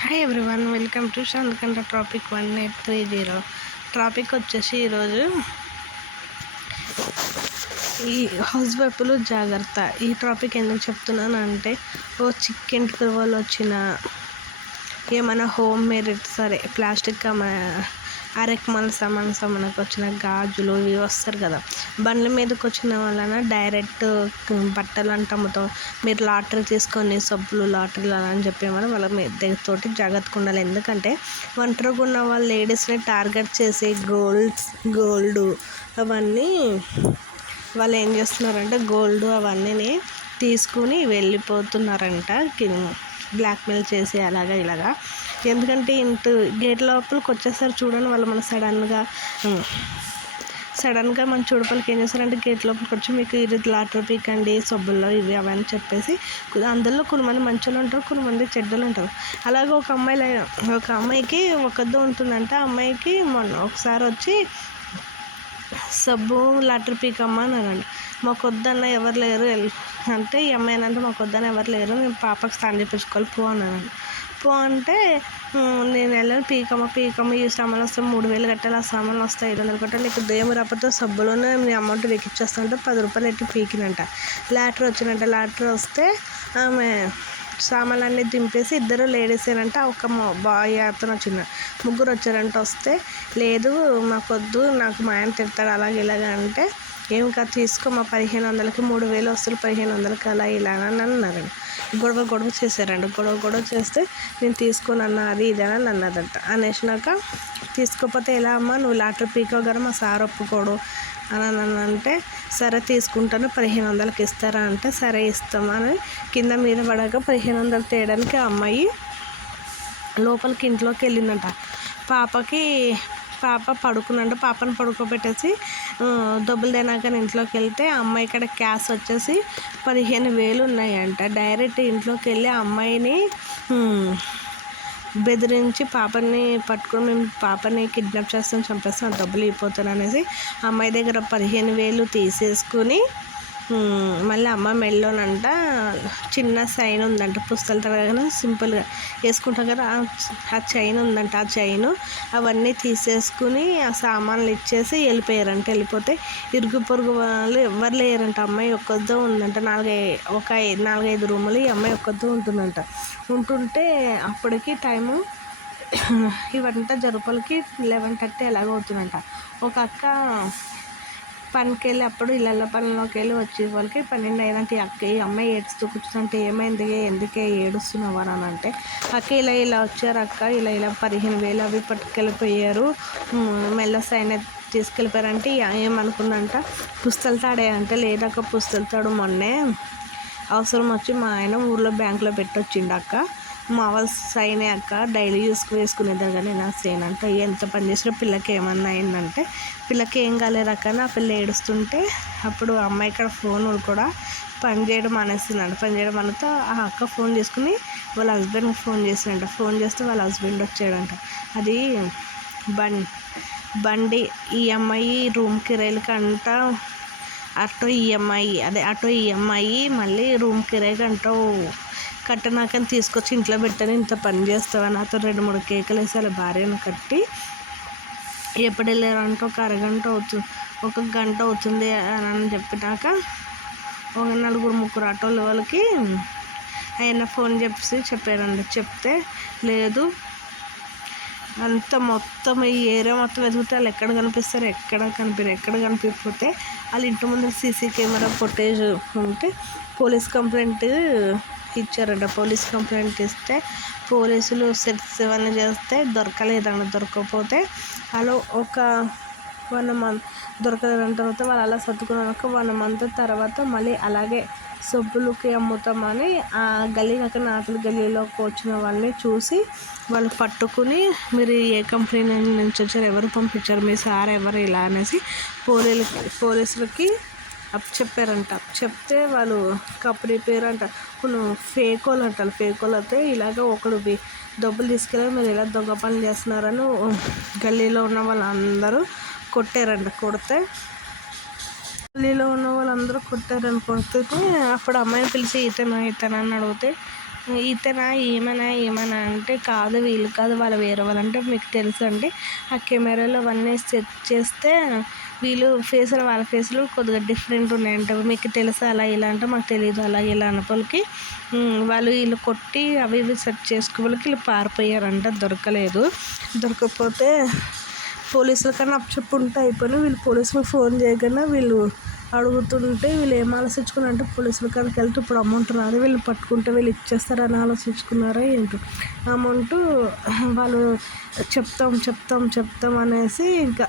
Hi everyone, welcome to శాంతకంఠ topic 1830. Topic వచ్చేసి ఈరోజు ఈ హౌస్ వైఫ్లు జాగ్రత్త. ఈ టాపిక్ ఎందుకు చెప్తున్నాను అంటే, చికెన్ వాళ్ళు వచ్చిన ఏమైనా హోమ్ మేడ్ సరే ప్లాస్టిక్ అరెక్మల్ మనకు వచ్చిన గాజులు ఇవి వస్తారు కదా, బండ్ల మీదకి వచ్చిన వలన డైరెక్ట్ బట్టలు అంటే అమ్ముతాం. మీరు లాటరీ తీసుకొని సబ్బులు లాటరీలు అలా అని చెప్పేమని వాళ్ళ దగ్గరతోటి జాగ్రత్తగా ఉండాలి. ఎందుకంటే ఒంటరిగా ఉన్న వాళ్ళ లేడీస్ని టార్గెట్ చేసి గోల్డ్ అవన్నీ వాళ్ళు ఏం చేస్తున్నారంటే గోల్డ్ అవన్నీ తీసుకుని వెళ్ళిపోతున్నారంట, బ్లాక్మెయిల్ చేసి అలాగా ఇలాగా. ఎందుకంటే గేట్ లోపలికి వచ్చేసారు చూడండి, వాళ్ళు మన సడన్గా మన చూడపలికి ఏం చేస్తారంటే గేట్ లోపలికి వచ్చి మీకు ఇది లాటరీ పీకండి సబ్బుల్లో ఇవి అవన్నీ చెప్పేసి, అందులో కొంతమంది మంచోళ్ళు ఉంటారు, కొంతమంది చెడ్డలు ఉంటారు. అలాగే ఒక అమ్మాయికి ఒకదో ఉంటుందంట. ఆ అమ్మాయికి మొన్న ఒకసారి వచ్చి సబ్బు లాటరీ పీకమ్మ అన్నారండి. మాకు వద్దన్న ఎవరు లేరు అంటే, ఈ అమ్మాయి అంటే మాకు వద్దన్న ఎవరు లేరు, నేను పాపకు స్నానం చేయించుకోవాలి పో అన్నానండి. పో అంటే నేను వెళ్ళాను, పీకమ్మ ఈ సామాన్లు వస్తే 3000 కట్టాలి, ఆ సామాన్లు వస్తాయి 500 కట్టాలి, నీకు దేము రాకపోతే సబ్బులోనే నీ అమౌంట్ ఎక్కిచ్చేస్తానంటే 10 రూపాయలు ఎట్టి పీకినంట. లాటరీ వచ్చినంట. లాటరీ వస్తే ఆమె సామాన్లన్నీ దింపేసి ఇద్దరు లేడీసేనంట, ఒక బాయ్ అతను వచ్చింది, ముగ్గురు వచ్చారంట. వస్తే లేదు మాకొద్దు, నాకు మా ఆయన తిడతాడు అలాగే ఇలాగ అంటే, ఏం కాదు తీసుకో, మా 1500కి 3000 వస్తుంది, 1500కి అలా ఇలా అని అన్నారండి. గొడవ చేశారండి. గొడవ చేస్తే నేను తీసుకోనన్నా అది ఇది అని అన్నదంట. అనేసినాక తీసుకోకపోతే ఎలా అమ్మా, నువ్వు లాటరీ పీకో కదా మా సార్ ఒప్పుకోడు అని అంటే, సరే తీసుకుంటాను 1500కి ఇస్తారా అంటే, సరే ఇస్తామని కింద మీద పడక 1500 తేయడానికి ఆ అమ్మాయి లోపలికి ఇంట్లోకి వెళ్ళిందంట. పాప పడుకున్నంట. పాపను పడుకోబెట్టేసి డబ్బులు తినాక ఇంట్లోకి వెళ్తే ఆ అమ్మాయి ఇక్కడ క్యాష్ వచ్చేసి 15,000 ఉన్నాయంట. డైరెక్ట్ ఇంట్లోకి వెళ్ళి ఆ అమ్మాయిని బెదిరించి పాపని పట్టుకొని, మేము పాపని కిడ్నాప్ చేస్తాం, చంపేస్తాం, డబ్బులు ఇవ్వపోతాను అనేసి అమ్మాయి దగ్గర 15,000 తీసేసుకుని, మళ్ళీ అమ్మ మెల్లోనంట చిన్న చైన్ ఉందంట, పుస్తలు తరగానే సింపుల్గా వేసుకుంటాం కదా, ఆ చైన్ ఉందంట. ఆ చైను అవన్నీ తీసేసుకుని ఆ సామాన్లు ఇచ్చేసి వెళ్ళిపోయారంట. వెళ్ళిపోతే ఇరుగు పొరుగు వాళ్ళు ఎవరు లేరంట. అమ్మాయి ఒక్కదో ఉందంట. 4-5 రూములు ఈ అమ్మాయి ఒక్కదో ఉంటుందంట. ఉంటుంటే అప్పటికి టైము ఇవంతా జరుపలకి 11:30 ఎలాగో అవుతుందంట. ఒక అక్క పనికి వెళ్ళి అప్పుడు ఇళ్ళ పనిలోకి వెళ్ళి వచ్చే వాళ్ళకి 12 అయినట్టు ఈ అమ్మాయి ఏడుస్తూ కూర్చుంటే, ఏమైంది ఎందుకే ఏడుస్తున్నావు అని అంటే, అక్క ఇలా వచ్చారు అక్క, ఇలా 15,000 అవి పట్టుకెళ్ళిపోయారు, మెల్ల సైన్ తీసుకెళ్ళిపోయారంటే ఏమనుకుందంట, పుస్తలు తాడే అంటే, లేదక్క పుస్తలు తాడు మొన్నే అవసరం వచ్చి మా ఆయన ఊర్లో బ్యాంకులో పెట్టొచ్చిండు అక్క, మా వాళ్ళు సైనే అక్క, డైలీ వేసుకునేదారు కానీ నా సైన్ అంటే, ఎంత పని చేసినా పిల్లకి ఏమన్నా అయిందంటే, పిల్లకి ఏం కాలేదు అక్క, నా పిల్ల ఏడుస్తుంటే అప్పుడు అమ్మాయి ఇక్కడ ఫోన్ కూడా పని చేయడం మానేస్తుందంట. పని చేయడం మనతో ఆ అక్క ఫోన్ చేసుకుని వాళ్ళ హస్బెండ్కి ఫోన్ చేసిందంట. ఫోన్ చేస్తే వాళ్ళ హస్బెండ్ వచ్చాడంట. అది బండి ఈఎంఐ రూమ్ కిరాయిలకి అంట, ఆటో ఈఎంఐ మళ్ళీ రూమ్ కిరాయికి అంటూ కట్టనాకని తీసుకొచ్చి ఇంట్లో పెట్టని, ఇంత పని చేస్తావని నాతో 2-3 కేకలు వేసి వాళ్ళ భార్యను కట్టి, ఎప్పుడు వెళ్ళారంటే ఒక గంట అవుతుంది అని చెప్పినాక ఒక 4-3 ఆటోల వాళ్ళకి ఆయన ఫోన్ చెప్పారండి. చెప్తే లేదు అంత మొత్తం ఈ ఏరియా మొత్తం వెతికితే వాళ్ళు ఎక్కడ కనిపిస్తారు, ఎక్కడ కనిపించకపోతే వాళ్ళ ఇంటి ముందు సీసీ కెమెరా ఫుటేజ్ ఉంటే పోలీస్ కంప్లైంట్ ఇచ్చారంట. పోలీస్ కంప్లైంట్ ఇస్తే పోలీసులు సెర్చ్ ఏమైనా చేస్తే దొరకకపోతే వాళ్ళు ఒక 1 month దొరకలేదని తర్వాత వాళ్ళు అలా సర్దుకున్నాక 1 month తర్వాత మళ్ళీ అలాగే సబ్బులకి అమ్ముతామని ఆ గల్లీలోకి వచ్చిన వాళ్ళని చూసి వాళ్ళు పట్టుకుని, మీరు ఏ కంపెనీ నుంచి వచ్చారు, ఎవరు పంపించారు, మీ సార్ ఎవరు ఇలా అనేసి పోలీసులకి చెప్పారంట. చెప్తే వాళ్ళు కంపెనీ పేరు అంట కొన్ని ఫేక్ వాళ్ళు అయితే ఇలాగ ఒకడు డబ్బులు తీసుకెళ్ళి మీరు ఇలా దొంగ పనులు చేస్తున్నారని గల్లీలో ఉన్న వాళ్ళందరూ కొట్టారంట. గల్లీలో ఉన్న వాళ్ళందరూ కొట్టారని కొడితే అప్పుడు అమ్మాయిని పిలిచి ఇతనని అడిగితే ఇతనా ఏమన్నా అంటే కాదు వీళ్ళు కాదు వాళ్ళు వేరే వాళ్ళు అంటే మీకు తెలుసు అంటే ఆ కెమెరాలో అవన్నీ సెట్ చేస్తే వీళ్ళు ఫేసులు వాళ్ళ ఫేసులు కొద్దిగా డిఫరెంట్ ఉన్నాయంట. మీకు తెలుసా అలా ఇలా అంటే మాకు తెలియదు అలా ఇలా అన్నప్పటికి వాళ్ళు వీళ్ళు కొట్టి అవి ఇవి సెట్ చేసుకోవడానికి వీళ్ళు పారిపోయారంట. దొరకలేదు. దొరకకపోతే పోలీసుల కన్నా అప్పచెప్పుంటే అయిపోయినా వీళ్ళు పోలీసులకు ఫోన్ చేయకుండా వీళ్ళు అడుగుతుంటే వీళ్ళు ఏం ఆలోచించుకున్నారు అంటే పోలీసుల కాడికి వెళ్తే ఇప్పుడు అమౌంట్ రాదు వీళ్ళు పట్టుకుంటే వీళ్ళు ఇచ్చేస్తారని ఆలోచించుకున్నారా ఏంటో. అమౌంట్ వాళ్ళు చెప్తాం అనేసి ఇంకా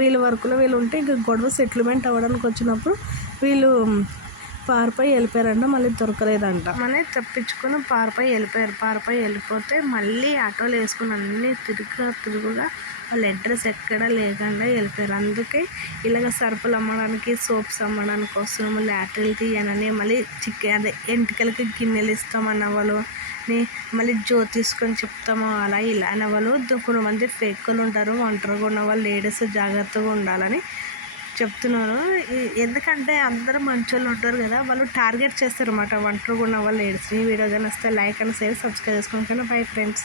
వీళ్ళ వర్క్లో వీళ్ళు ఉంటే ఇంకా గొడవ సెటిల్మెంట్ అవ్వడానికి వచ్చినప్పుడు వీళ్ళు పారిపోయి వెళ్ళిపోయారంట. మళ్ళీ దొరకలేదంట. మళ్ళీ తప్పించుకొని పారిపోయి వెళ్ళిపోతే మళ్ళీ ఆటోలు వేసుకుని అన్నీ తిరుగుగా వాళ్ళ అడ్రస్ ఎక్కడ లేకుండా వెళ్ళిపోయారు. అందుకే ఇలాగ సరుకులు అమ్మడానికి సోప్స్ అమ్మడానికి వస్తున్నాము లాటరీలు తీయనని మళ్ళీ అదే ఎంటికలకి గిన్నెలు ఇస్తామన్న వాళ్ళు మళ్ళీ తీసుకొని చెప్తాము అలా ఇలా అనే వాళ్ళు కొంతమంది ఫేక్లు ఉంటారు. ఒంటరిగా ఉన్న వాళ్ళు లేడీస్ జాగ్రత్తగా ఉండాలని చెప్తున్నాను. ఎందుకంటే అందరూ మంచోళ్ళు ఉంటారు కదా, వాళ్ళు టార్గెట్ చేస్తారు అన్నమాట ఒంటరిగా ఉన్న వాళ్ళు లేడీస్. ఈ వీడియో కానీ వస్తే లైక్ అండ్ షేర్ సబ్స్క్రైబ్ చేసుకోండి. Bye friends.